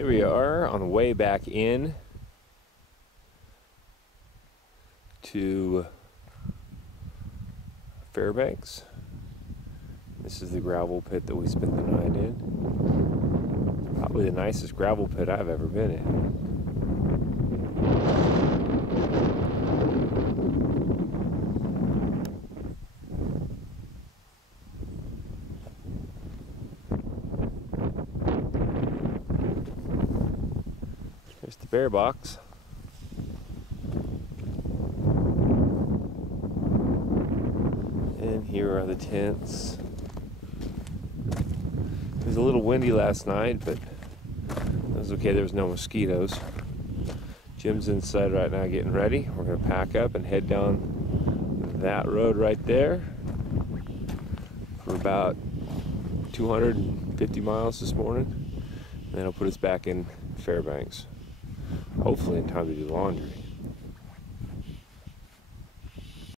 Here we are on the way back in to Fairbanks. This is the gravel pit that we spent the night in. Probably the nicest gravel pit I've ever been in. There's the bear box. And here are the tents. It was a little windy last night, but it was okay. There was no mosquitoes. Jim's inside right now getting ready. We're going to pack up and head down that road right there for about 250 miles this morning. And then it'll put us back in Fairbanks. Hopefully in time to do laundry.